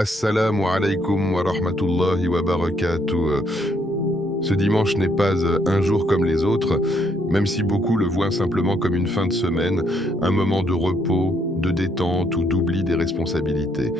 Assalamu alaikum wa rahmatullahi wa barakatuh. Ce dimanche n'est pas un jour comme les autres, même si beaucoup le voient simplement comme une fin de semaine, un moment de repos, de détente ou d'oubli des responsabilités.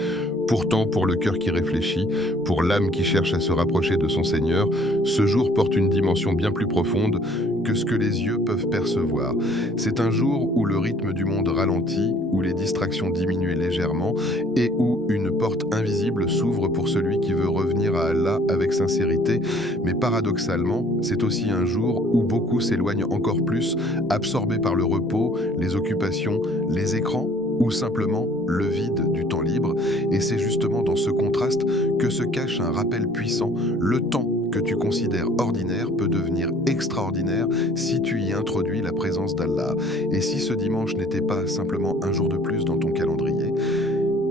Pourtant, pour le cœur qui réfléchit, pour l'âme qui cherche à se rapprocher de son Seigneur, ce jour porte une dimension bien plus profonde que ce que les yeux peuvent percevoir. C'est un jour où le rythme du monde ralentit, où les distractions diminuent légèrement et où une porte invisible s'ouvre pour celui qui veut revenir à Allah avec sincérité. Mais paradoxalement, c'est aussi un jour où beaucoup s'éloignent encore plus, absorbés par le repos, les occupations, les écrans, ou simplement le vide du temps libre. Et c'est justement dans ce contraste que se cache un rappel puissant. Le temps que tu considères ordinaire peut devenir extraordinaire si tu y introduis la présence d'Allah. Et si ce dimanche n'était pas simplement un jour de plus dans ton calendrier,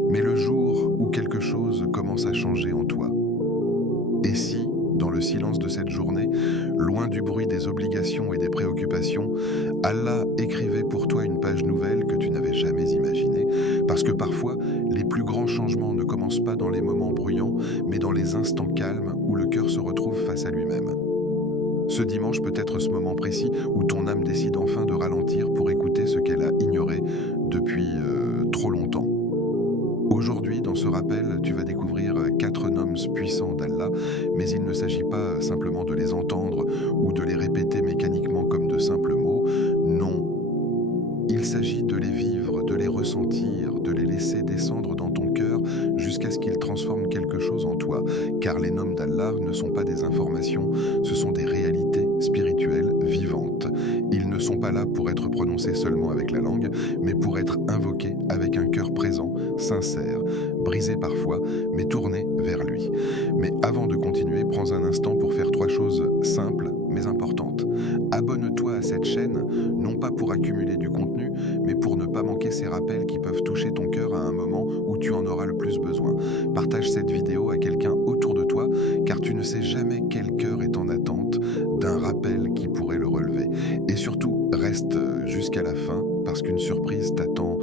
mais le jour où quelque chose commence à changer en toi. Et si, dans le silence de cette journée, loin du bruit des obligations et des préoccupations, Allah écrivait pour toi une page nouvelle que tu n'avais jamais imaginée, parce que parfois, les plus grands changements ne commencent pas dans les moments bruyants, mais dans les instants calmes où le cœur se retrouve face à lui-même. Ce dimanche peut être ce moment précis où ton âme décide enfin de ralentir pour écouter ce qu'elle a ignoré depuis trop longtemps. Aujourd'hui, dans ce rappel, tu vas découvrir 4 noms puissants d'Allah, mais il ne s'agit pas simplement de les entendre ou de les répéter mécaniquement comme de simples mots. Non, il s'agit de les vivre, de les ressentir, de les laisser descendre dans ton cœur jusqu'à ce qu'ils transforment quelque chose en toi, car les noms d'Allah ne sont pas des informations, ce sont des réalités spirituelles vivantes. Ils ne sont pas là pour être prononcés seulement avec la langue, mais pour être invoqués avec un cœur présent, sincère, brisé parfois, mais tourné vers lui. Mais avant de continuer, prends un instant pour faire 3 choses simples mais importantes. Abonne-toi à cette chaîne, non pas pour accumuler du contenu, mais pour ne pas manquer ces rappels qui peuvent toucher ton cœur à un moment où tu en auras le plus besoin. Partage cette vidéo à quelqu'un autour de toi, car tu ne sais jamais quel cœur est en attente d'un rappel qui pourrait le relever. Et surtout, reste jusqu'à la fin, parce qu'une surprise t'attend,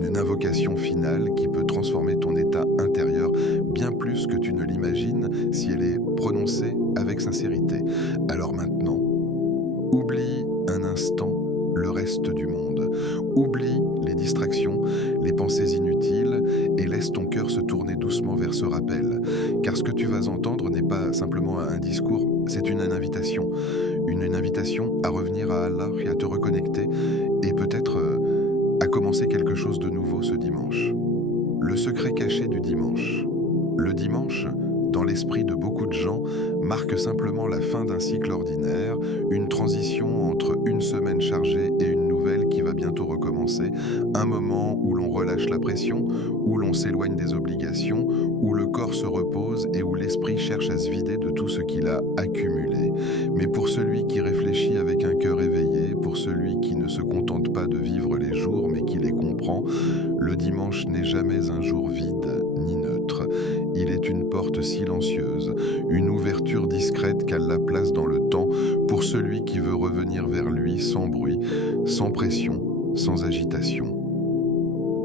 une invocation finale qui peut transformer ton état intérieur bien plus que tu ne l'imagines si elle est prononcée avec sincérité. Alors maintenant, oublie un instant le reste du monde. Oublie les distractions, les pensées inutiles et laisse ton cœur se tourner doucement vers ce rappel. Car ce que tu vas entendre n'est pas simplement un discours, c'est une invitation. Une invitation à revenir à Allah et à te reconnecter et peut-être à commencer quelque chose de nouveau ce dimanche. Le secret caché du dimanche. Le dimanche, dans l'esprit de beaucoup de gens, marque simplement la fin d'un cycle ordinaire, une transition entre une semaine chargée et une nouvelle qui va bientôt recommencer, un moment où l'on relâche la pression, où l'on s'éloigne des obligations, où le corps se repose et où l'esprit cherche à se vider de tout ce qu'il a accumulé. Mais pour celui qui réfléchit avec un cœur éveillé, pour celui qui ne se contente pas de vivre les jours mais qui les comprend, le dimanche n'est jamais un jour vide ni neutre. Il est une porte silencieuse, une ouverture discrète qu'Allah place dans le temps pour celui qui veut revenir vers lui sans bruit, sans pression, sans agitation.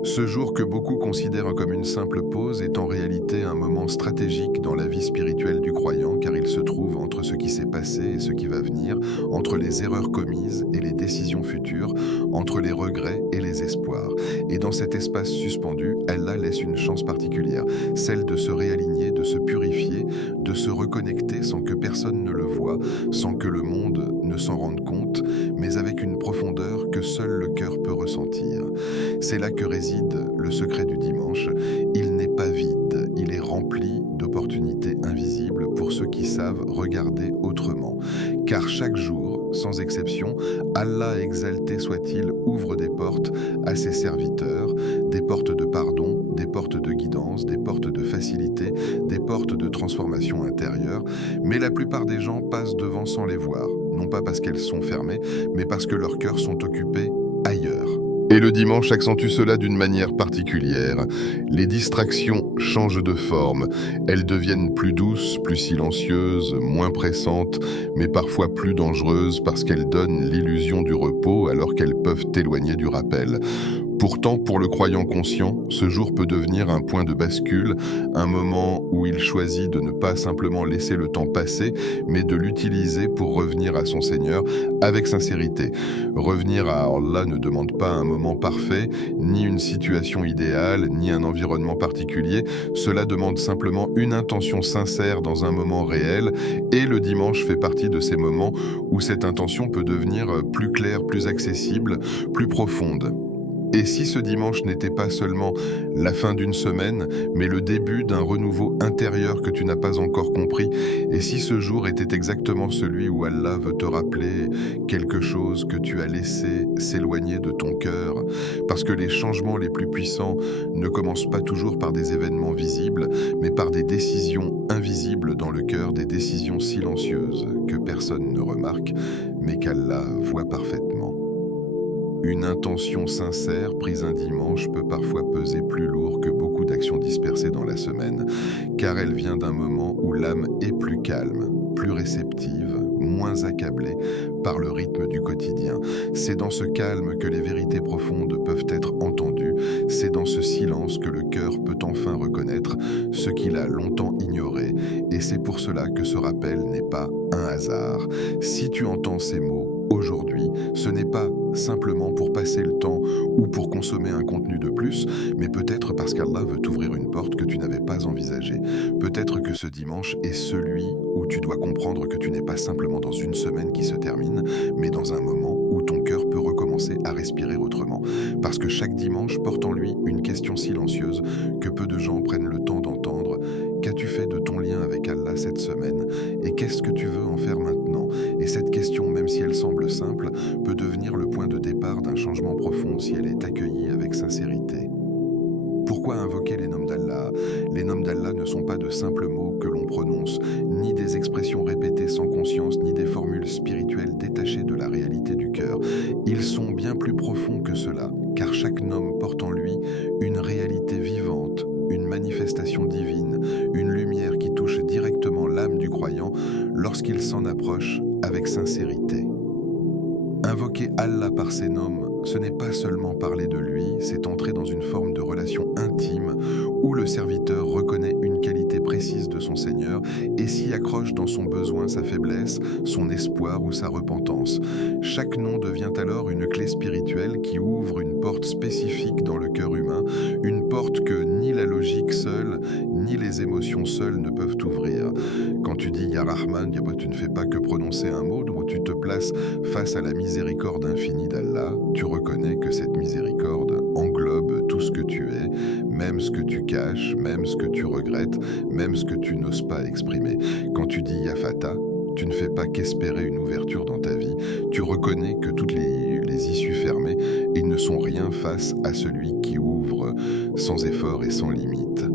Ce jour que beaucoup considèrent comme une simple pause est en réalité un moment stratégique dans la vie spirituelle du croyant, car il se trouve entre ce qui s'est passé et ce qui va venir, entre les erreurs commises et les décisions futures, entre les regrets et les espoirs. Et dans cet espace suspendu, Allah laisse une chance particulière, celle de se réaligner, de se purifier, de se reconnecter sans que personne ne le voie, sans que le monde ne s'en rende compte, mais avec une profondeur que seul le cœur peut ressentir. C'est là que réside le secret du dimanche. Il n'est pas vide, il est rempli d'opportunités invisibles pour ceux qui savent regarder autrement. Car chaque jour, sans exception, Allah exalté soit-il ouvre des portes à ses serviteurs, des portes de pardon, des portes de guidance, des portes de facilité, des portes de transformation intérieure, mais la plupart des gens passent devant sans les voir, non pas parce qu'elles sont fermées, mais parce que leurs cœurs sont occupés ailleurs. Et le dimanche accentue cela d'une manière particulière. Les distractions changent de forme. Elles deviennent plus douces, plus silencieuses, moins pressantes, mais parfois plus dangereuses parce qu'elles donnent l'illusion du repos alors qu'elles peuvent t'éloigner du rappel. Pourtant, pour le croyant conscient, ce jour peut devenir un point de bascule, un moment où il choisit de ne pas simplement laisser le temps passer, mais de l'utiliser pour revenir à son Seigneur avec sincérité. Revenir à Allah ne demande pas un moment parfait, ni une situation idéale, ni un environnement particulier. Cela demande simplement une intention sincère dans un moment réel, et le dimanche fait partie de ces moments où cette intention peut devenir plus claire, plus accessible, plus profonde. Et si ce dimanche n'était pas seulement la fin d'une semaine, mais le début d'un renouveau intérieur que tu n'as pas encore compris, et si ce jour était exactement celui où Allah veut te rappeler quelque chose que tu as laissé s'éloigner de ton cœur, parce que les changements les plus puissants ne commencent pas toujours par des événements visibles, mais par des décisions invisibles dans le cœur, des décisions silencieuses que personne ne remarque, mais qu'Allah voit parfaitement. Une intention sincère prise un dimanche peut parfois peser plus lourd que beaucoup d'actions dispersées dans la semaine, car elle vient d'un moment où l'âme est plus calme, plus réceptive, moins accablée par le rythme du quotidien. C'est dans ce calme que les vérités profondes peuvent être entendues, c'est dans ce silence que le cœur peut enfin reconnaître ce qu'il a longtemps ignoré, et c'est pour cela que ce rappel n'est pas un hasard. Si tu entends ces mots, aujourd'hui, ce n'est pas simplement pour passer le temps ou pour consommer un contenu de plus, mais peut-être parce qu'Allah veut t'ouvrir une porte que tu n'avais pas envisagée. Peut-être que ce dimanche est celui où tu dois comprendre que tu n'es pas simplement dans une semaine qui se termine, mais dans un moment où ton cœur peut recommencer à respirer autrement. Parce que chaque dimanche porte en lui une question silencieuse que peu de gens prennent le temps d'entendre. Qu'as-tu fait de ton lien avec Allah cette semaine? Et qu'est-ce que tu veux en faire maintenant? Et cette question, même si elle semble simple, peut devenir le point de départ d'un changement profond si elle est accueillie avec sincérité. Pourquoi invoquer les noms d'Allah? Les noms d'Allah ne sont pas de simples mots que l'on prononce, ni des expressions répétées sans conscience, ni des formules spirituelles détachées de la réalité du cœur. Ils sont bien plus profonds que cela, car chaque nom porte en lui une réalité vivante, une manifestation divine, une lumière qui touche directement l'âme du croyant lorsqu'il s'en approche avec sincérité. Invoquer Allah par ses noms, ce n'est pas seulement parler de lui, c'est entrer dans une forme de relation intime où le serviteur reconnaît une qualité précise de son Seigneur et s'y accroche dans son besoin, sa faiblesse, son espoir ou sa repentance. Chaque nom devient alors une clé spirituelle qui ouvre une porte spécifique dans le cœur humain, une porte que ni la logique seule, ni les émotions seules ne peuvent ouvrir. Quand tu dis Ya Rahman, tu ne fais pas que prononcer un mot, où tu te places face à la miséricorde infinie d'Allah, tu reconnais que cette miséricorde englobe tout ce que tu es, même ce que tu caches, même ce que tu regrettes, même ce que tu n'oses pas exprimer. Quand tu dis Ya Fatah, tu ne fais pas qu'espérer une ouverture dans ta vie, tu reconnais que toutes les issues fermées, ils ne sont rien face à celui qui ouvre sans effort et sans limite.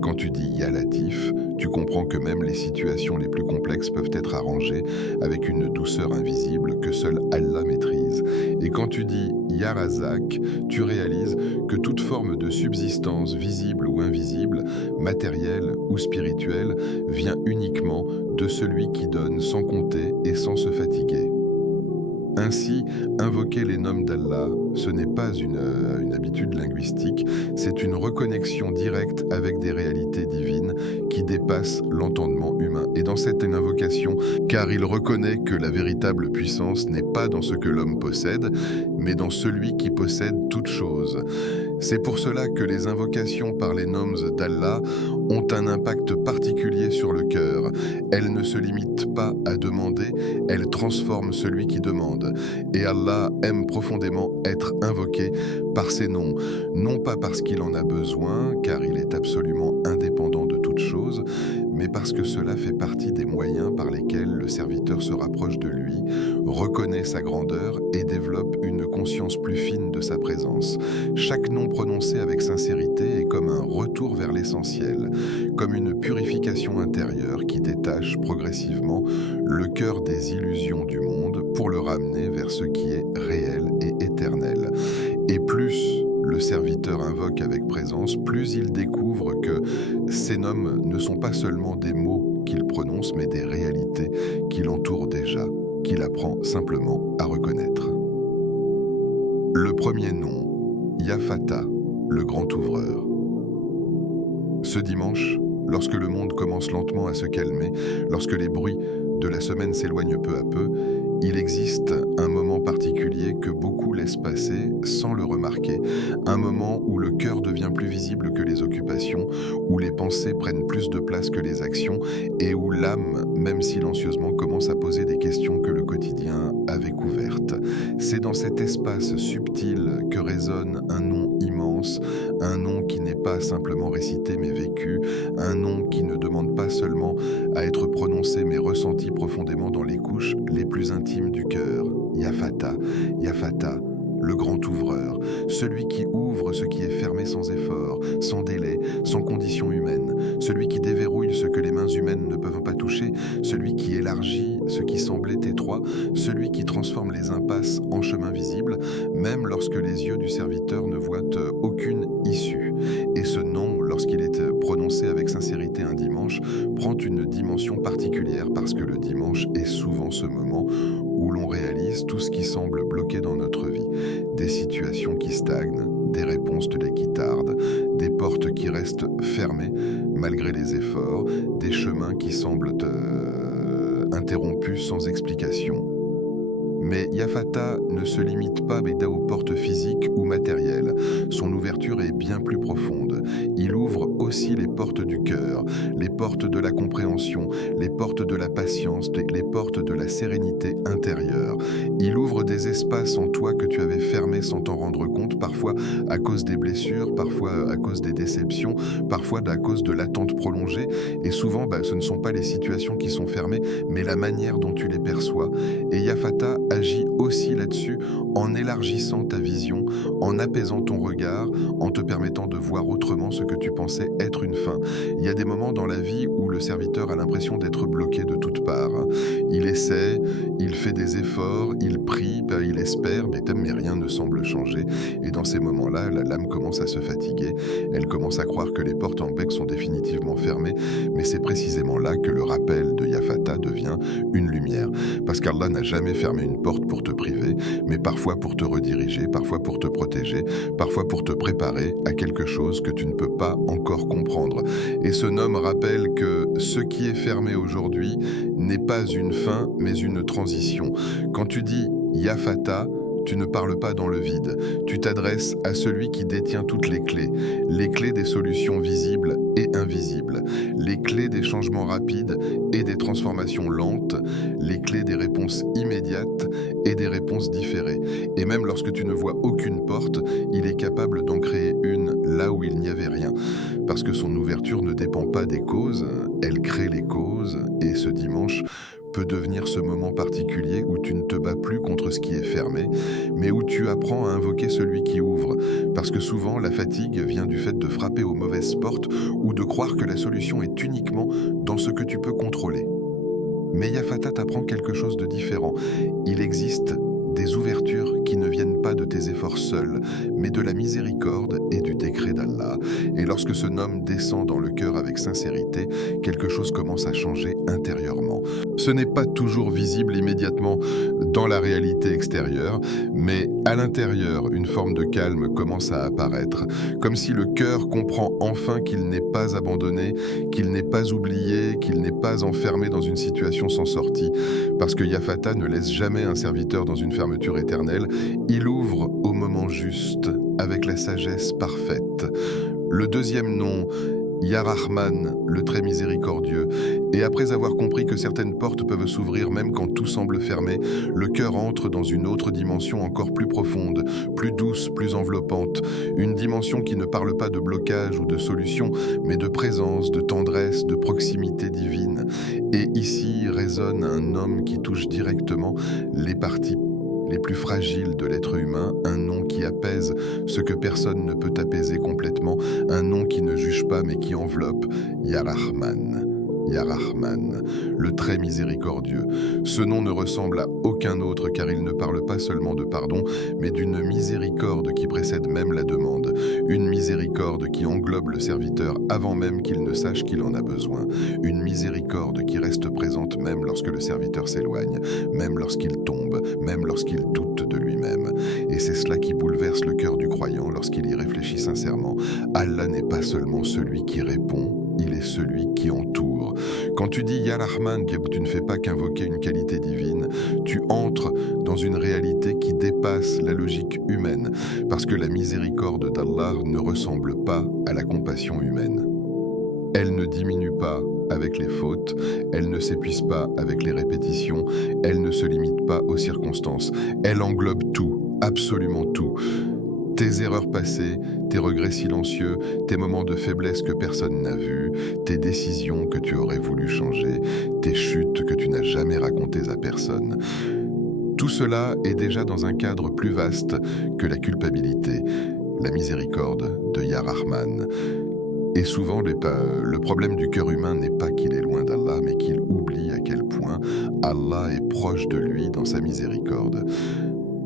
Quand tu dis Ya Latif, tu comprends que même les situations les plus complexes peuvent être arrangées avec une douceur invisible que seul Allah maîtrise. Et quand tu dis Ya Razak, tu réalises que toute forme de subsistance visible ou invisible, matérielle ou spirituelle, vient uniquement de celui qui donne sans compter et sans se fatiguer. Ainsi, invoquer les noms d'Allah, ce n'est pas une habitude linguistique, c'est une reconnexion directe avec des réalités divines qui dépassent l'entendement humain. Et dans cette invocation, car il reconnaît que la véritable puissance n'est pas dans ce que l'homme possède, mais dans celui qui possède toute chose. C'est pour cela que les invocations par les noms d'Allah ont un impact particulier sur le cœur. Elles ne se limitent pas à demander, elles transforment celui qui demande. Et Allah aime profondément être invoqué par ses noms, non pas parce qu'il en a besoin, car il est absolument indépendant de toute chose, mais parce que cela fait partie des moyens par lesquels le serviteur se rapproche de lui, reconnaît sa grandeur et développe une conscience plus fine de sa présence. Chaque nom prononcé avec sincérité est comme un retour vers l'essentiel, comme une purification intérieure qui détache progressivement le cœur des illusions du monde pour le ramener vers ce qui est réel et éternel. Et plus le serviteur invoque avec présence, plus il découvre que ces noms ne sont pas seulement des mots qu'il prononce, mais des réalités qui l'entourent déjà, qu'il apprend simplement à reconnaître. Le premier nom, Yafata, le grand ouvreur. Ce dimanche, lorsque le monde commence lentement à se calmer, lorsque les bruits de la semaine s'éloignent peu à peu, il existe un moment particulier que beaucoup laissent passer sans le remarquer, un moment où le cœur devient plus visible que les occupations, où les pensées prennent plus de place que les actions et où l'âme, même silencieusement, commence à poser des questions que le quotidien avait couvertes. C'est dans cet espace subtil que résonne un nom immense, un nom qui n'est pas simplement récité mais vécu, un nom qui ne demande pas seulement à être prononcé mais ressenti profondément dans les couches les plus intimes du cœur. Yafata, Yafata, le grand ouvreur, celui qui ouvre ce qui est fermé sans effort, sans délai, sans condition humaine, celui qui déverrouille ce que les mains humaines ne peuvent pas toucher, celui qui élargit ce qui semblait étroit, celui qui transforme les impasses en chemin visible, même lorsque les yeux du serviteur ne voient aucune issue. Et ce nom, lorsqu'il est prononcé avec sincérité un dimanche, prend une dimension particulière parce que le dimanche est souvent ce moment où l'on réalise tout ce qui semble bloqué dans notre vie. Des situations qui stagnent, des réponses qui tardent, des portes qui restent fermées malgré les efforts, des chemins qui semblent interrompus sans explication. Mais Yafata ne se limite pas aux portes physiques ou matérielles. Son ouverture est bien plus profonde. Il ouvre aussi les portes du cœur, les portes de la compréhension, les portes de la patience, les portes de la sérénité intérieure. Il ouvre des espaces en toi que tu avais fermés sans t'en rendre compte, parfois à cause des blessures, parfois à cause des déceptions, parfois à cause de l'attente prolongée. Et souvent, ce ne sont pas les situations qui sont fermées, mais la manière dont tu les perçois. Et Yafata agis aussi là-dessus en élargissant ta vision, en apaisant ton regard, en te permettant de voir autrement ce que tu pensais être une fin. Il y a des moments dans la vie où le serviteur a l'impression d'être bloqué de toutes parts. Il essaie, il fait des efforts, il prie, il espère, mais rien ne semble changer. Et dans ces moments-là, l'âme commence à se fatiguer, elle commence à croire que les portes en bec sont définitivement fermées, mais c'est précisément là que le rappel de Yafata devient une lumière. Parce qu'Allah n'a jamais fermé une porte pour te priver, mais parfois pour te rediriger, parfois pour te protéger, parfois pour te préparer à quelque chose que tu ne peux pas encore comprendre. Et ce nom rappelle que ce qui est fermé aujourd'hui n'est pas une fin, mais une transition. Quand tu dis Yafata, tu ne parles pas dans le vide, tu t'adresses à celui qui détient toutes les clés des solutions visibles et invisibles, les clés des changements rapides et des transformations lentes, les clés des réponses immédiates et des réponses différées. Et même lorsque tu ne vois aucune porte, il est capable d'en créer une là où il n'y avait rien. Parce que son ouverture ne dépend pas des causes, elle crée les causes, et ce dimanche peut devenir ce moment particulier où tu ne te bats plus contre ce qui est fermé, mais où tu apprends à invoquer celui qui ouvre. Parce que souvent, la fatigue vient du fait de frapper aux mauvaises portes ou de croire que la solution est uniquement dans ce que tu peux contrôler. Mais Yafata t'apprend quelque chose de différent. Il existe des ouvertures qui ne viennent pas de tes efforts seuls, mais de la miséricorde et du décret d'Allah. Et lorsque ce nom descend dans le cœur avec sincérité, quelque chose commence à changer intérieurement. Ce n'est pas toujours visible immédiatement dans la réalité extérieure, mais à l'intérieur, une forme de calme commence à apparaître, comme si le cœur comprend enfin qu'il n'est pas abandonné, qu'il n'est pas oublié, qu'il n'est pas enfermé dans une situation sans sortie, parce que Yafata ne laisse jamais un serviteur dans une fermeture éternelle, il ouvre au moment juste, avec la sagesse parfaite. Le deuxième nom, Ya Rahman, le très miséricordieux, et après avoir compris que certaines portes peuvent s'ouvrir même quand tout semble fermé, le cœur entre dans une autre dimension encore plus profonde, plus douce, plus enveloppante, une dimension qui ne parle pas de blocage ou de solution, mais de présence, de tendresse, de proximité divine. Et ici résonne un nom qui touche directement les parties les plus fragiles de l'être humain, un nom qui apaise ce que personne ne peut apaiser complètement, un nom qui ne juge pas mais qui enveloppe, Ya Rahman. Ya Rahman, le très miséricordieux. Ce nom ne ressemble à aucun autre car il ne parle pas seulement de pardon, mais d'une miséricorde qui précède même la demande. Une miséricorde qui englobe le serviteur avant même qu'il ne sache qu'il en a besoin. Une miséricorde qui reste présente même lorsque le serviteur s'éloigne, même lorsqu'il tombe, même lorsqu'il doute de lui-même. Et c'est cela qui bouleverse le cœur du croyant lorsqu'il y réfléchit sincèrement. Allah n'est pas seulement celui qui répond, il est celui qui entoure. Quand tu dis Ya Rahman, tu ne fais pas qu'invoquer une qualité divine, tu entres dans une réalité qui dépasse la logique humaine, parce que la miséricorde d'Allah ne ressemble pas à la compassion humaine. Elle ne diminue pas avec les fautes, elle ne s'épuise pas avec les répétitions, elle ne se limite pas aux circonstances, elle englobe tout, absolument tout. Tes erreurs passées, tes regrets silencieux, tes moments de faiblesse que personne n'a vus, tes décisions que tu aurais voulu changer, tes chutes que tu n'as jamais racontées à personne. Tout cela est déjà dans un cadre plus vaste que la culpabilité, la miséricorde de Ya Rahman. Et souvent, le problème du cœur humain n'est pas qu'il est loin d'Allah, mais qu'il oublie à quel point Allah est proche de lui dans sa miséricorde.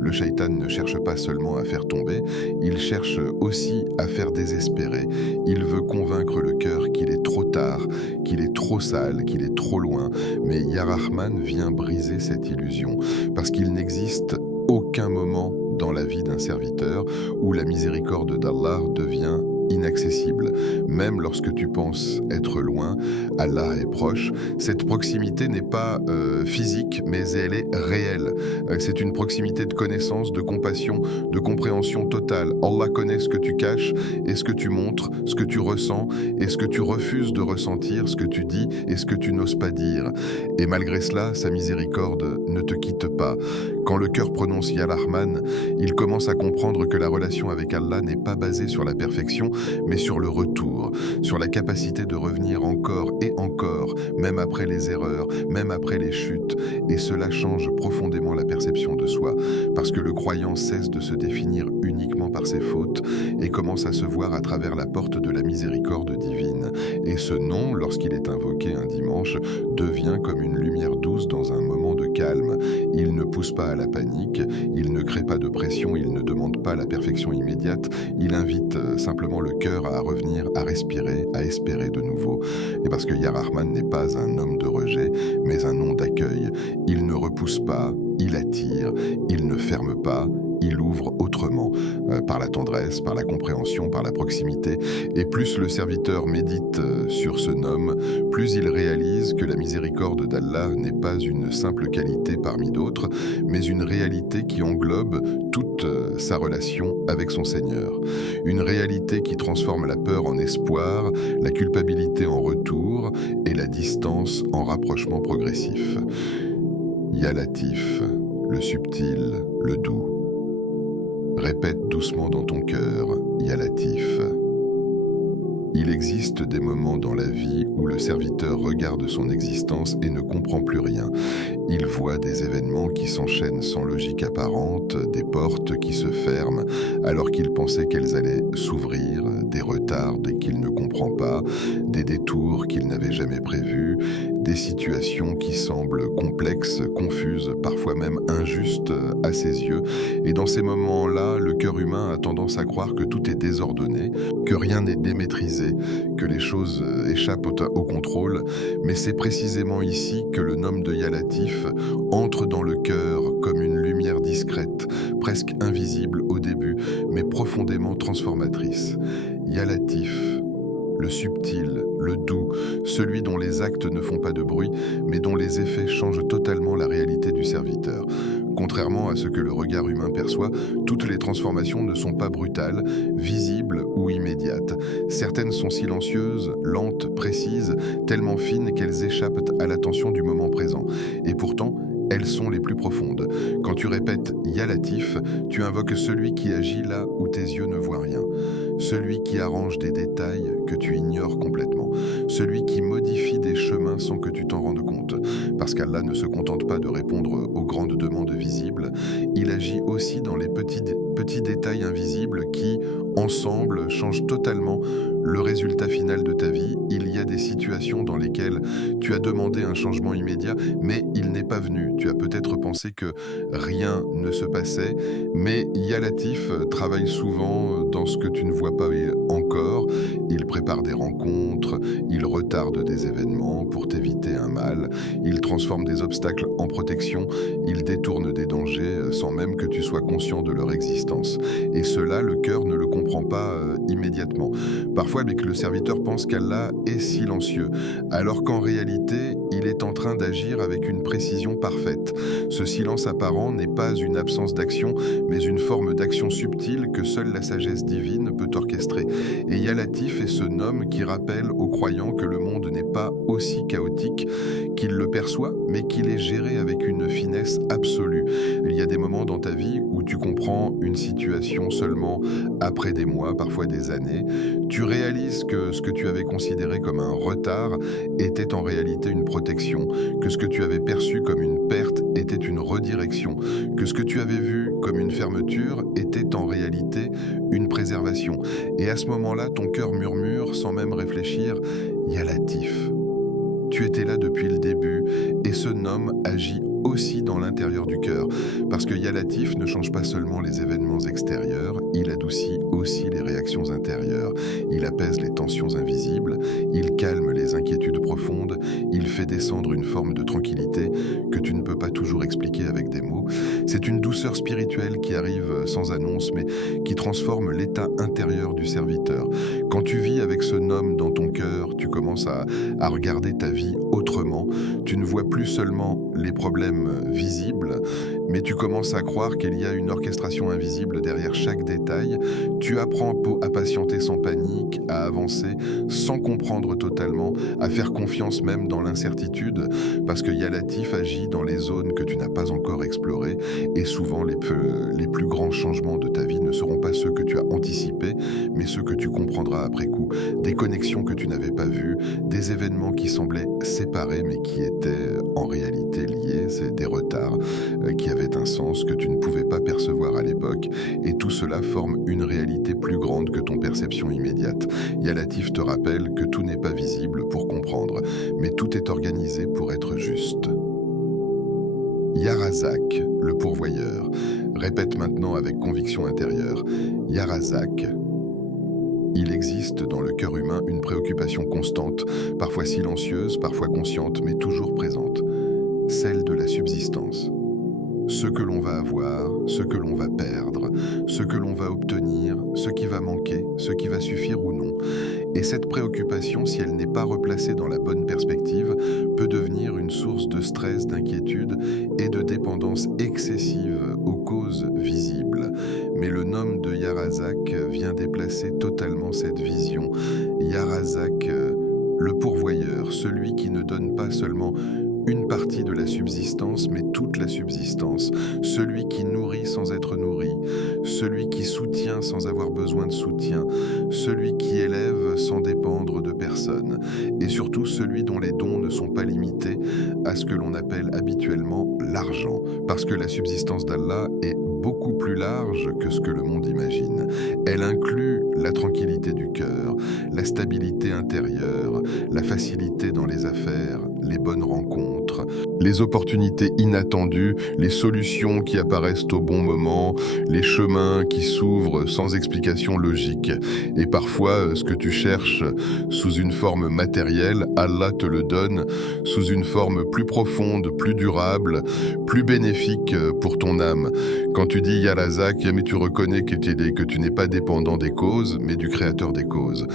Le shaitan ne cherche pas seulement à faire tomber, il cherche aussi à faire désespérer. Il veut convaincre le cœur qu'il est trop tard, qu'il est trop sale, qu'il est trop loin. Mais Ya Rahman vient briser cette illusion, parce qu'il n'existe aucun moment dans la vie d'un serviteur où la miséricorde d'Allah devient inaccessible. Même lorsque tu penses être loin, Allah est proche. Cette proximité n'est pas physique, mais elle est réelle. C'est une proximité de connaissance, de compassion, de compréhension totale. Allah connaît ce que tu caches et ce que tu montres, ce que tu ressens et ce que tu refuses de ressentir, ce que tu dis et ce que tu n'oses pas dire. Et malgré cela, sa miséricorde ne te quitte pas. Quand le cœur prononce Ya Rahman, il commence à comprendre que la relation avec Allah n'est pas basée sur la perfection, mais sur le retour, sur la capacité de revenir encore et encore, même après les erreurs, même après les chutes. Et cela change profondément la perception de soi, parce que le croyant cesse de se définir uniquement par ses fautes et commence à se voir à travers la porte de la miséricorde divine. Et ce nom, lorsqu'il est invoqué un dimanche, devient comme une lumière douce dans un moment de calme. Il ne pousse pas à la panique, il ne crée pas de pression, il ne demande pas la perfection immédiate, il invite simplement le cœur à revenir, à respirer, à espérer de nouveau. Et parce que Ya Rahman n'est pas un homme de rejet, mais un nom d'accueil. Il ne repousse pas, il attire, il ne ferme pas, il ouvre autrement, par la tendresse, par la compréhension, par la proximité. Et plus le serviteur médite sur ce nom, plus il réalise que la miséricorde d'Allah n'est pas une simple qualité parmi d'autres, mais une réalité qui englobe toute sa relation avec son Seigneur. Une réalité qui transforme la peur en espoir, la culpabilité en retour et la distance en rapprochement progressif. Ya Latif, le subtil, le doux. Répète doucement dans ton cœur, Ya Latif. Il existe des moments dans la vie où le serviteur regarde son existence et ne comprend plus rien. Il voit des événements qui s'enchaînent sans logique apparente, des portes qui se ferment alors qu'il pensait qu'elles allaient s'ouvrir, des retards qu'il ne comprend pas, des détours qu'il n'avait jamais prévus, des situations qui semblent complexes, confuses, parfois même injustes à ses yeux. Et dans ces moments-là, le cœur humain a tendance à croire que tout est désordonné, que rien n'est démaîtrisé, que les choses échappent au contrôle. Mais c'est précisément ici que le nom de Ya Latif entre dans le cœur comme une lumière discrète, presque invisible au début, mais profondément transformatrice. Ya Latif, le subtil, le doux, celui dont les actes ne font pas de bruit, mais dont les effets changent totalement la réalité du serviteur. Contrairement à ce que le regard humain perçoit, toutes les transformations ne sont pas brutales, visibles ou immédiates. Certaines sont silencieuses, lentes, précises, tellement fines qu'elles échappent à l'attention du moment présent. Et pourtant, elles sont les plus profondes. Quand tu répètes Ya Latif, tu invoques celui qui agit là où tes yeux ne voient rien. Celui qui arrange des détails que tu ignores complètement. Celui qui modifie des chemins sans que tu t'en rendes compte. Parce qu'Allah ne se contente pas de répondre aux grandes demandes visibles, il agit aussi dans les petits détails invisibles qui, ensemble, changent totalement le résultat final de ta vie. Il y a des situations situations dans lesquelles tu as demandé un changement immédiat, mais il n'est pas venu. Tu as peut-être pensé que rien ne se passait, mais Yalatif travaille souvent dans ce que tu ne vois pas encore. Il prépare des rencontres, il retarde des événements pour t'éviter un mal, il transforme des obstacles en protection, il détourne des dangers sans même que tu sois conscient de leur existence. Et cela, le cœur ne le comprend pas immédiatement. Parfois, avec le serviteur pense qu'Allah est silencieux, alors qu'en réalité, il est en train d'agir avec une précision parfaite. Ce silence apparent n'est pas une absence d'action, mais une forme d'action subtile que seule la sagesse divine peut orchestrer. Et Yalatif est ce nom qui rappelle aux croyants que le monde n'est pas aussi chaotique qu'il le perçoit, mais qu'il est géré avec une finesse absolue. Il y a des moments dans ta vie où tu comprends une situation seulement après des mois, parfois des années. Tu réalises que ce que tu avais considéré comme un retard était en réalité une protection, que ce que tu avais perçu comme une perte était une redirection, que ce que tu avais vu comme une fermeture était en réalité une préservation. Et à ce moment-là, ton cœur murmure sans même réfléchir, Yalatif. Tu étais là depuis le début et ce nom agit aussi dans l'intérieur du cœur. Parce que Yalatif ne change pas seulement les événements extérieurs, il adoucit aussi les réactions intérieures. Il apaise les tensions invisibles, il calme les inquiétudes profondes, il fait descendre une forme de tranquillité que tu ne peux pas toujours expliquer avec des mots. C'est une douceur spirituelle qui arrive sans annonce, mais qui transforme l'état intérieur du serviteur. Quand tu vis avec ce nom dans ton cœur, tu commences à regarder ta vie autrement. Tu ne vois plus seulement les problèmes visibles, mais tu commences à croire qu'il y a une orchestration invisible derrière chaque détail. Tu apprends à patienter sans panique, à avancer sans comprendre totalement, à faire confiance même dans l'incertitude, parce que Yalatif agit dans les zones que tu n'as pas encore explorées, et souvent les plus grands changements de ta vie ne seront pas ceux que tu as anticipés, mais ceux que tu comprendras après coup. Des connexions que tu n'avais pas vues, des événements qui semblaient séparés mais qui étaient en réalité liés, c'est des retards qui avaient un sens que tu ne pouvais pas percevoir à l'époque, et tout cela forme une réalité plus grande que ton perception immédiate. Yalatif te rappelle que tout n'est pas visible pour comprendre, mais tout est organisé pour être juste. Yarazak, le pourvoyeur, répète maintenant avec conviction intérieure. Yarazak. Il existe dans le cœur humain une préoccupation constante, parfois silencieuse, parfois consciente, mais toujours présente. Celle de la subsistance. Ce que l'on va avoir, ce que l'on va perdre, ce que l'on va obtenir, ce qui va manquer, ce qui va suffire ou non. Et cette préoccupation, si elle n'est pas replacée dans la bonne perspective, peut devenir une source de stress, d'inquiétude et de dépendance excessive aux causes visibles. Mais le nom de Yarazak vient déplacer totalement cette vision. Yarazak, le pourvoyeur, celui qui ne donne pas seulement une partie de la subsistance, mais toute la subsistance. Celui qui nourrit sans être nourri, celui qui soutient sans avoir besoin de soutien, celui qui élève sans dépendre de personne, et surtout celui dont les dons ne sont pas limités à ce que l'on appelle habituellement l'argent, parce que la subsistance d'Allah est beaucoup plus large que ce que le monde imagine. Elle inclut la tranquillité du cœur, la stabilité intérieure, la facilité dans les affaires, les bonnes rencontres, les opportunités inattendues, les solutions qui apparaissent au bon moment, les chemins qui s'ouvrent sans explication logique. Et parfois, ce que tu cherches sous une forme matérielle, Allah te le donne sous une forme plus profonde, plus durable, plus bénéfique pour ton âme. Quand tu dis Yarazak, mais tu reconnais que tu n'es pas dépendant des causes, mais du créateur des causes.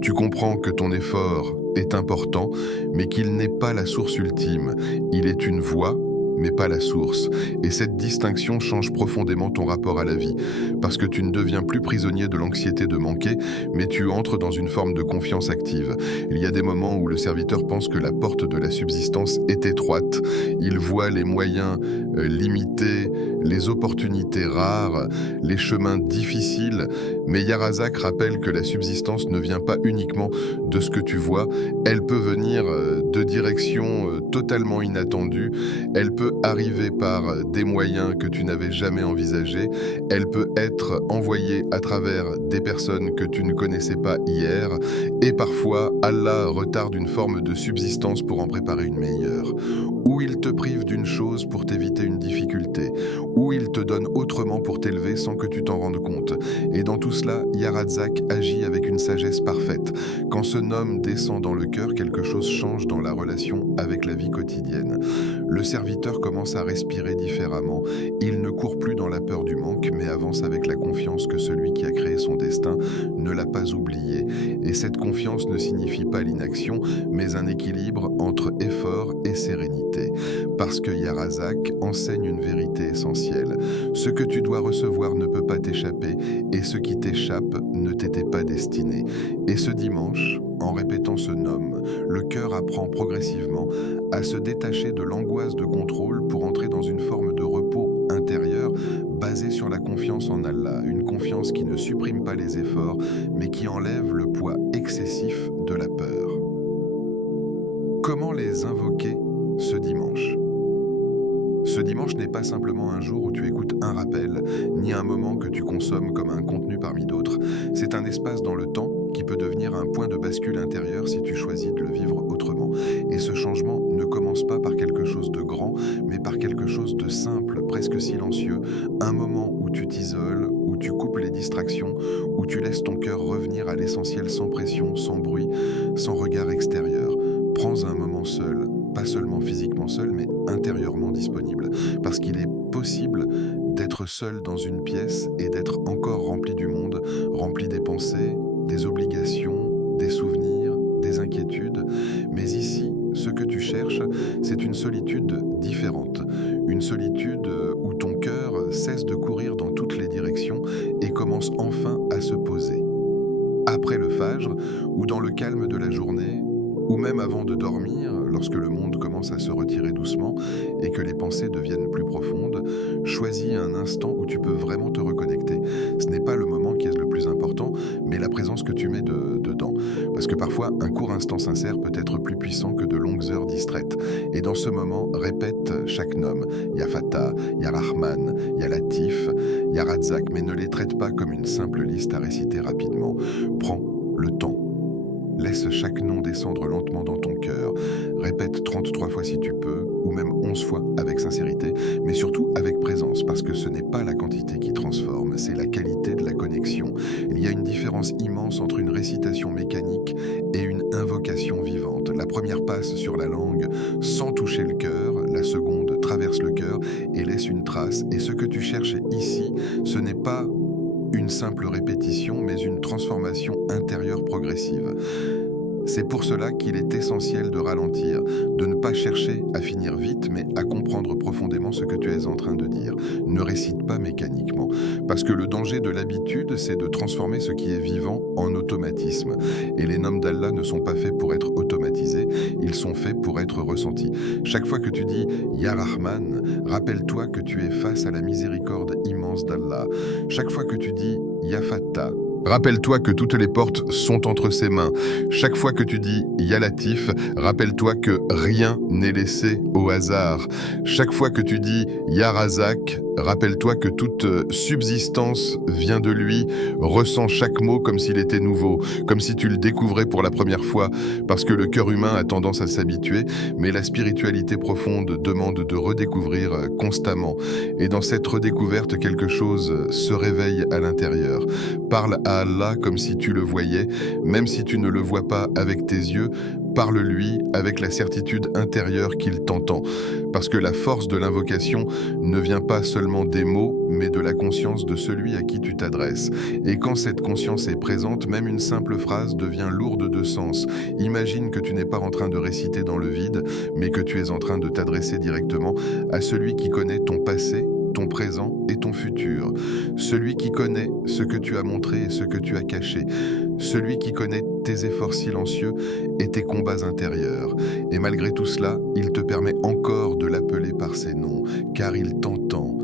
Tu comprends que ton effort est important, mais qu'il n'est pas la source ultime. Il est une voie, mais pas la source. Et cette distinction change profondément ton rapport à la vie, parce que tu ne deviens plus prisonnier de l'anxiété de manquer, mais tu entres dans une forme de confiance active. Il y a des moments où le serviteur pense que la porte de la subsistance est étroite. Il voit les moyens limités, les opportunités rares, les chemins difficiles, mais Yarazak rappelle que la subsistance ne vient pas uniquement de ce que tu vois, elle peut venir de directions totalement inattendues, elle peut arriver par des moyens que tu n'avais jamais envisagés, elle peut être envoyée à travers des personnes que tu ne connaissais pas hier, et parfois Allah retarde une forme de subsistance pour en préparer une meilleure. Ou il te prive d'une chose pour t'éviter une difficulté, ou il te donne autrement pour t'élever sans que tu t'en rendes compte. Et dans tout cela, Yarazak agit avec une sagesse parfaite. Quand ce nom descend dans le cœur, quelque chose change dans la relation avec la vie quotidienne. Le serviteur commence à respirer différemment. Il ne court plus dans la peur du manque, mais avance avec la confiance que celui qui a créé son destin ne l'a pas oublié. Et cette confiance ne signifie pas l'inaction, mais un équilibre entre effort et sérénité. Parce que Yarazak enseigne une vérité essentielle. Ce que tu dois recevoir ne peut pas t'échapper, et ce qui t'échappe ne t'était pas destiné. Et ce dimanche, en répétant ce nom, le cœur apprend progressivement à se détacher de l'angoisse de contrôle pour entrer dans une forme de repos intérieur basée sur la confiance en Allah, une confiance qui ne supprime pas les efforts, mais qui enlève le poids excessif de la peur. Comment les invoquer ce dimanche ? Ce dimanche n'est pas simplement un jour où tu écoutes un rappel, ni un moment que tu consommes comme un contenu parmi d'autres. C'est un espace dans le temps qui peut devenir un point de bascule intérieur si tu choisis de le vivre autrement. Et ce changement ne commence pas par quelque chose de grand, mais par quelque chose de simple, presque silencieux. Un moment où tu t'isoles, où tu coupes les distractions, où tu laisses ton cœur revenir à l'essentiel sans pression, sans bruit, sans regard extérieur. Prends un moment seul, pas seulement physiquement seul, mais intérieurement disponible. Parce qu'il est possible d'être seul dans une pièce et d'être encore rempli du monde, rempli des pensées, des obligations, des souvenirs, des inquiétudes. Mais ici, ce que tu cherches, c'est une solitude différente. Une solitude où ton cœur cesse de courir dans toutes les directions et commence enfin à se poser. Après le fajr, ou dans le calme de la journée, ou même avant de dormir, lorsque le monde commence à se retirer doucement et que les pensées deviennent plus profondes, choisis un instant où tu peux vraiment te reconnecter. Ce n'est pas le moment qui est le plus important, mais la présence que tu mets dedans. Parce que parfois, un court instant sincère peut être plus puissant que de longues heures distraites. Et dans ce moment, répète chaque nom. Ya Fatah, Ya Rahman, Ya Latif, Ya Razak, mais ne les traite pas comme une simple liste à réciter rapidement. Prends le temps. Laisse chaque nom descendre lentement dans ton cœur. Répète 33 fois si tu peux, ou même 11 fois avec sincérité, mais surtout avec présence, parce que ce n'est pas la quantité qui transforme, c'est la qualité de la connexion. Il y a une différence immense entre une récitation mécanique et une invocation vivante. La première passe sur la langue sans toucher le cœur, la seconde traverse le cœur et laisse une trace. Et ce que tu cherches ici, ce n'est pas une simple répétition, mais une transformation intérieure progressive. C'est pour cela qu'il est essentiel de ralentir, de ne pas chercher à finir vite, mais à comprendre profondément ce que tu es en train de dire. Ne récite pas mécaniquement, parce que le danger de l'habitude, c'est de transformer ce qui est vivant en automatisme. Et les noms d'Allah ne sont pas faits pour être automatisés, ils sont faits pour être ressentis. Chaque fois que tu dis « Ya Rahman », rappelle-toi que tu es face à la miséricorde immense d'Allah. Chaque fois que tu dis « Ya Fatah », rappelle-toi que toutes les portes sont entre ses mains. Chaque fois que tu dis « Ya Latif », rappelle-toi que rien n'est laissé au hasard. Chaque fois que tu dis « Ya Razak », rappelle-toi que toute subsistance vient de lui. Ressens chaque mot comme s'il était nouveau, comme si tu le découvrais pour la première fois, parce que le cœur humain a tendance à s'habituer, mais la spiritualité profonde demande de redécouvrir constamment. Et dans cette redécouverte, quelque chose se réveille à l'intérieur. Parle à Allah comme si tu le voyais, même si tu ne le vois pas avec tes yeux. Parle-lui avec la certitude intérieure qu'il t'entend, parce que la force de l'invocation ne vient pas seulement des mots, mais de la conscience de celui à qui tu t'adresses. Et quand cette conscience est présente, même une simple phrase devient lourde de sens. Imagine que tu n'es pas en train de réciter dans le vide, mais que tu es en train de t'adresser directement à celui qui connaît ton passé, ton présent et ton futur. Celui qui connaît ce que tu as montré et ce que tu as caché. Celui qui connaît tes efforts silencieux et tes combats intérieurs. Et malgré tout cela, il te permet encore de l'appeler par ses noms, car il t'entend.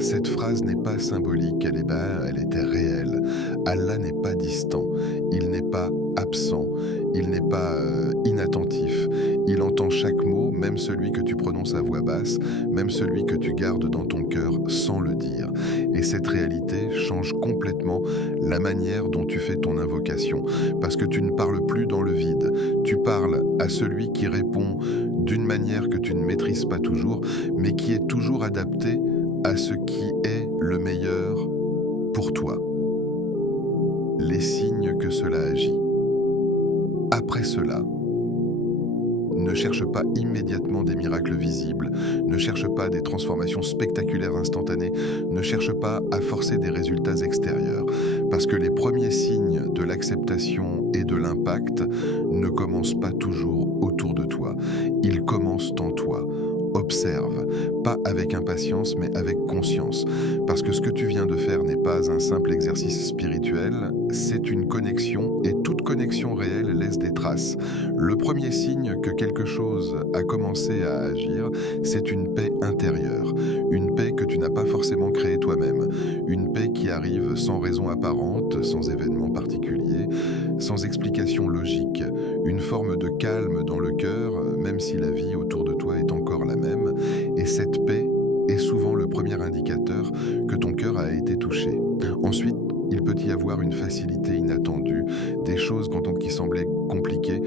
Cette phrase n'est pas symbolique, elle était réelle. Allah n'est pas distant, il n'est pas absent, il n'est pas inattentif. Il entend chaque mot, même celui que tu prononces à voix basse, même celui que tu gardes dans ton cœur sans le dire. Et cette réalité change complètement la manière dont tu fais ton invocation, parce que tu ne parles plus dans le vide, tu parles à celui qui répond d'une manière que tu ne maîtrises pas toujours, mais qui est toujours adaptée à ce qui est le meilleur pour toi. Les signes que cela agit. Après cela, ne cherche pas immédiatement des miracles visibles, ne cherche pas des transformations spectaculaires instantanées, ne cherche pas à forcer des résultats extérieurs, parce que les premiers signes de l'acceptation et de l'impact ne commencent pas toujours autour de toi, ils commencent en toi. Observe, pas avec impatience, mais avec conscience. Parce que ce que tu viens de faire n'est pas un simple exercice spirituel, c'est une connexion, et toute connexion réelle laisse des traces. Le premier signe que quelque chose a commencé à agir, c'est une paix intérieure. Une paix que tu n'as pas forcément créée toi-même. Une paix qui arrive sans raison apparente, sans événement particulier, sans explication logique. Une forme de calme dans le cœur, même si la vie autour de toi est encore la même, et cette paix est souvent le premier indicateur que ton cœur a été touché. Ensuite, il peut y avoir une facilité inattendue, des choses qui semblaient compliquées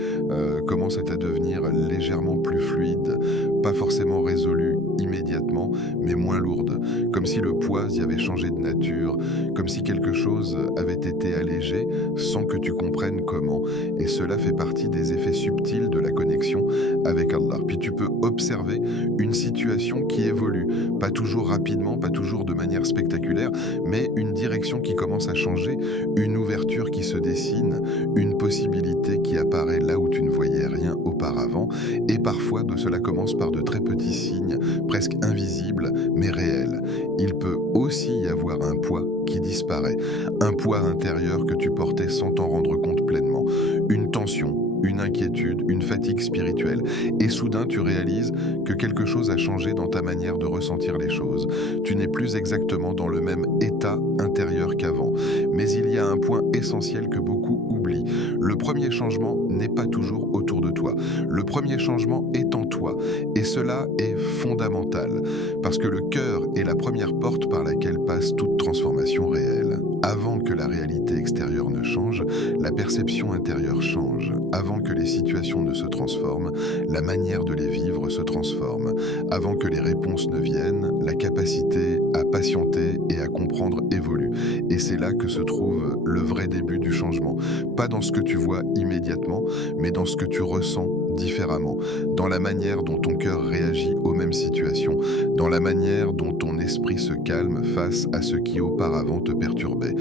commencent à devenir légèrement plus fluides, pas forcément résolues immédiatement, mais moins lourdes, comme si le poids y avait changé de nature, comme si quelque chose avait été allégé sans que tu comprennes comment, et cela fait partie des effets subtils de la connexion avec Allah. Puis tu peux observer une situation qui évolue, pas toujours rapidement, pas toujours de manière spectaculaire, mais une direction qui commence à changer, une ouverture qui se dessine, une possibilité qui apparaît là où tu ne voyais rien auparavant, et parfois cela commence par de très petits signes, presque invisibles, mais réels. Il peut aussi y avoir un poids qui disparaît, un poids intérieur que tu portais sans t'en rendre compte pleinement, une tension, une inquiétude, une fatigue spirituelle, et soudain tu réalises que quelque chose a changé dans ta manière de ressentir les choses. Tu n'es plus exactement dans le même état intérieur qu'avant. Mais il y a un point essentiel que beaucoup oublient. Le premier changement n'est pas toujours autour de toi. Le premier changement est en toi, et cela est fondamental, parce que le cœur est la première porte par laquelle passe toute transformation réelle. Avant que la réalité extérieure ne change, la perception intérieure change. Avant que les situations ne se transforment, la manière de les vivre se transforme. Avant que les réponses ne viennent, la capacité à patienter et à comprendre évolue. Et c'est là que se trouve le vrai début du changement. Pas dans ce que tu vois immédiatement, mais dans ce que tu ressens différemment, dans la manière dont ton cœur réagit aux mêmes situations, dans la manière dont ton esprit se calme face à ce qui auparavant te perturbait.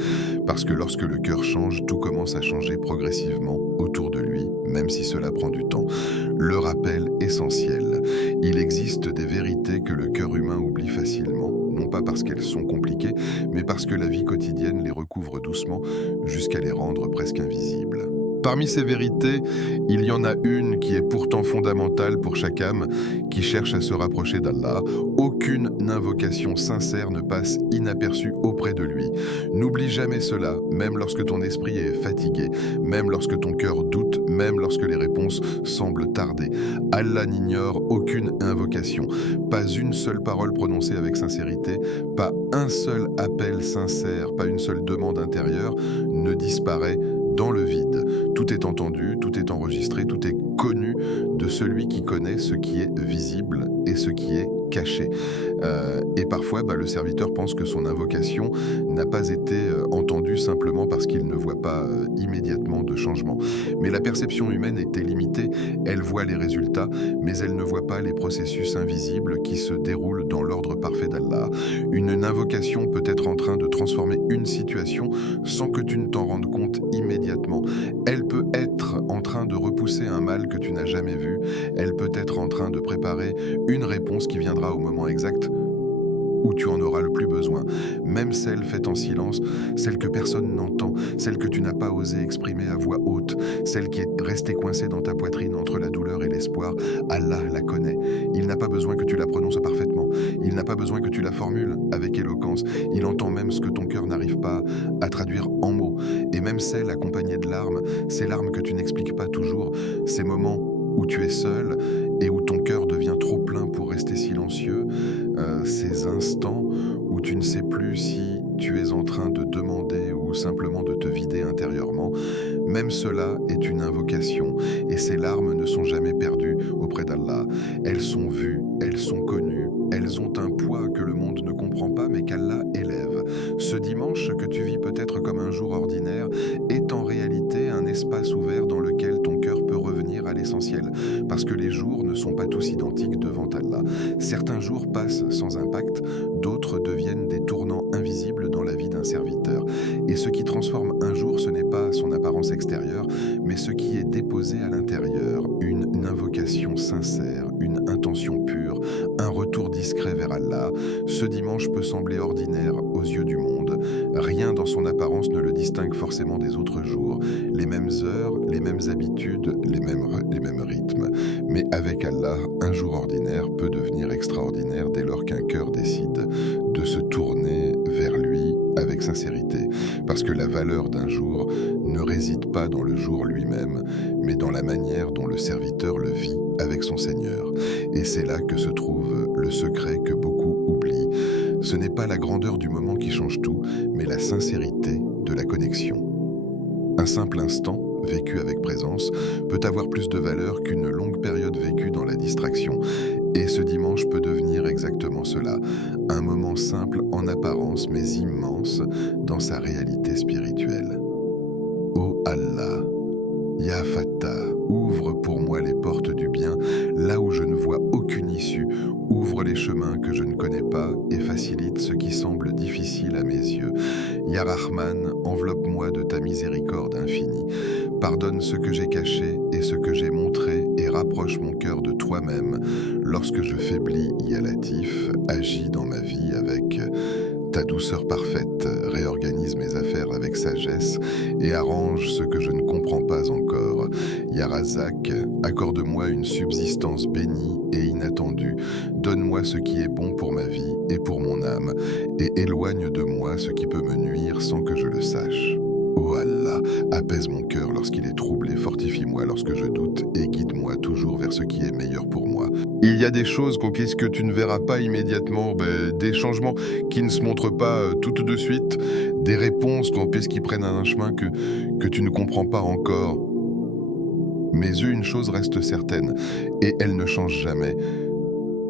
Parce que lorsque le cœur change, tout commence à changer progressivement autour de lui, même si cela prend du temps. Le rappel essentiel. Il existe des vérités que le cœur humain oublie facilement, non pas parce qu'elles sont compliquées, mais parce que la vie quotidienne les recouvre doucement jusqu'à les rendre presque invisibles. Parmi ces vérités, il y en a une qui est pourtant fondamentale pour chaque âme qui cherche à se rapprocher d'Allah. Aucune invocation sincère ne passe inaperçue auprès de lui. N'oublie jamais cela, même lorsque ton esprit est fatigué, même lorsque ton cœur doute, même lorsque les réponses semblent tarder. Allah n'ignore aucune invocation, pas une seule parole prononcée avec sincérité, pas un seul appel sincère, pas une seule demande intérieure ne disparaît dans le vide. Tout est entendu, tout est enregistré, tout est connu de celui qui connaît ce qui est visible et ce qui est caché. Et parfois, le serviteur pense que son invocation n'a pas été entendue simplement parce qu'il ne voit pas immédiatement de changement. Mais la perception humaine était limitée. Elle voit les résultats, mais elle ne voit pas les processus invisibles qui se déroulent dans l'ordre parfait d'Allah. Une invocation peut être en train de transformer une situation sans que tu ne t'en rendes compte immédiatement. Elle peut être en train de repousser un mal que tu n'as jamais vu. Elle peut être en train de préparer une réponse qui viendra au moment exact où tu en auras le plus besoin. Même celle faite en silence, celle que personne n'entend, celle que tu n'as pas osé exprimer à voix haute, celle qui est restée coincée dans ta poitrine entre la douleur et l'espoir. d'espoir, Allah la connaît. Il n'a pas besoin que tu la prononces parfaitement. Il n'a pas besoin que tu la formules avec éloquence. Il entend même ce que ton cœur n'arrive pas à traduire en mots. Et même celles accompagnées de larmes, ces larmes que tu n'expliques pas toujours, ces moments où tu es seul et où ton cœur devient trop plein pour rester silencieux, ces instants où tu ne sais plus si tu es en train de demander ou simplement de te vider intérieurement, même cela est une invocation et ces larmes ne sont jamais perdues auprès d'Allah. Elles sont vues, elles sont connues, elles ont un poids que le monde ne comprend pas mais qu'Allah élève. Ce dimanche que tu vis peut-être comme un jour ordinaire est en réalité un espace ouvert dans lequel ton cœur peut revenir à l'essentiel, parce que les jours ne sont pas tous identiques devant Allah. Certains jours passent sans impact, d'autres deviennent des tournants invisibles dans la vie d'un serviteur. Et ce qui transforme un jour, ce n'est pas son apparence extérieure, mais ce qui est déposé à l'intérieur, une invocation sincère, une intention pure, un retour discret vers Allah. Ce dimanche peut sembler ordinaire aux yeux du monde. Rien dans son apparence ne le distingue forcément des autres jours. Les mêmes heures, les mêmes habitudes, les mêmes rythmes. Mais avec Allah, un jour ordinaire peut devenir extraordinaire dès lors qu'un cœur décide de se tourner vers lui avec sincérité. Parce que la valeur d'un jour ne réside pas dans le jour lui-même, mais dans la manière dont le serviteur le vit avec son Seigneur. Et c'est là que se trouve le secret que beaucoup oublient. Ce n'est pas la grandeur du moment qui change tout, mais la sincérité de la connexion. Un simple instant, vécu avec présence, peut avoir plus de valeur qu'une longue période vécue dans la distraction. Et ce dimanche peut devenir exactement cela, un moment simple en apparence mais immense dans sa réalité spirituelle. Ô Allah, Ya Fattah, ouvre pour moi les portes du bien, là où je ne vois aucune issue, ouvre les chemins que je ne connais pas et facilite ce qui semble difficile à mes yeux. Ya Rahman, enveloppe-moi de ta miséricorde infinie. Pardonne ce que j'ai caché et ce que j'ai montré et rapproche mon cœur de toi-même. Lorsque je faiblis, Ya Latif, agis dans ma vie avec ta douceur parfaite, réorganise mes affaires avec sagesse et arrange ce que je ne comprends pas encore. Ya Razak, accorde-moi une subsistance bénie et inattendue. Donne-moi ce qui est bon pour ma vie et pour mon âme, et éloigne de moi ce qui peut me nuire sans que je le sache. Ô Allah, apaise mon cœur lorsqu'il est troublé, fortifie-moi lorsque je doute et guide-moi toujours vers ce qui est meilleur pour moi. Il y a des choses que tu ne verras pas immédiatement, des changements qui ne se montrent pas tout de suite, des réponses qui prennent un chemin que tu ne comprends pas encore. Mais une chose reste certaine, et elle ne change jamais.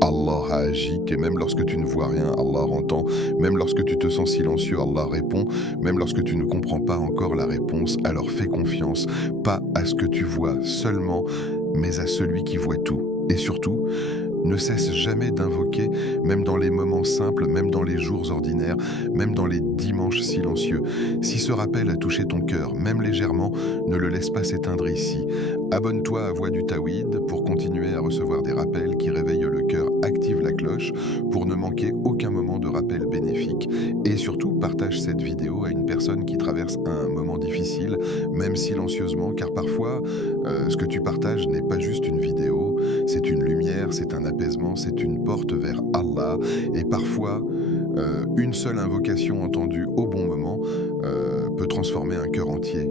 Allah a agi, et même lorsque tu ne vois rien, Allah entend. Même lorsque tu te sens silencieux, Allah répond. Même lorsque tu ne comprends pas encore la réponse, alors fais confiance, pas à ce que tu vois seulement, mais à celui qui voit tout. Et surtout, ne cesse jamais d'invoquer, même dans les moments simples, même dans les jours ordinaires, même dans les dimanches silencieux. Si ce rappel a touché ton cœur, même légèrement, ne le laisse pas s'éteindre ici. Abonne-toi à Voix du Tawhid pour continuer à recevoir des rappels qui réveillent le cœur, active la cloche pour ne manquer aucun moment de rappel bénéfique. Et surtout, partage cette vidéo à une personne qui traverse un moment difficile, même silencieusement, car parfois, ce que tu partages n'est pas juste une vidéo, c'est une lumière, c'est un apaisement, c'est une porte vers Allah. Et parfois, une seule invocation entendue au bon moment peut transformer un cœur entier.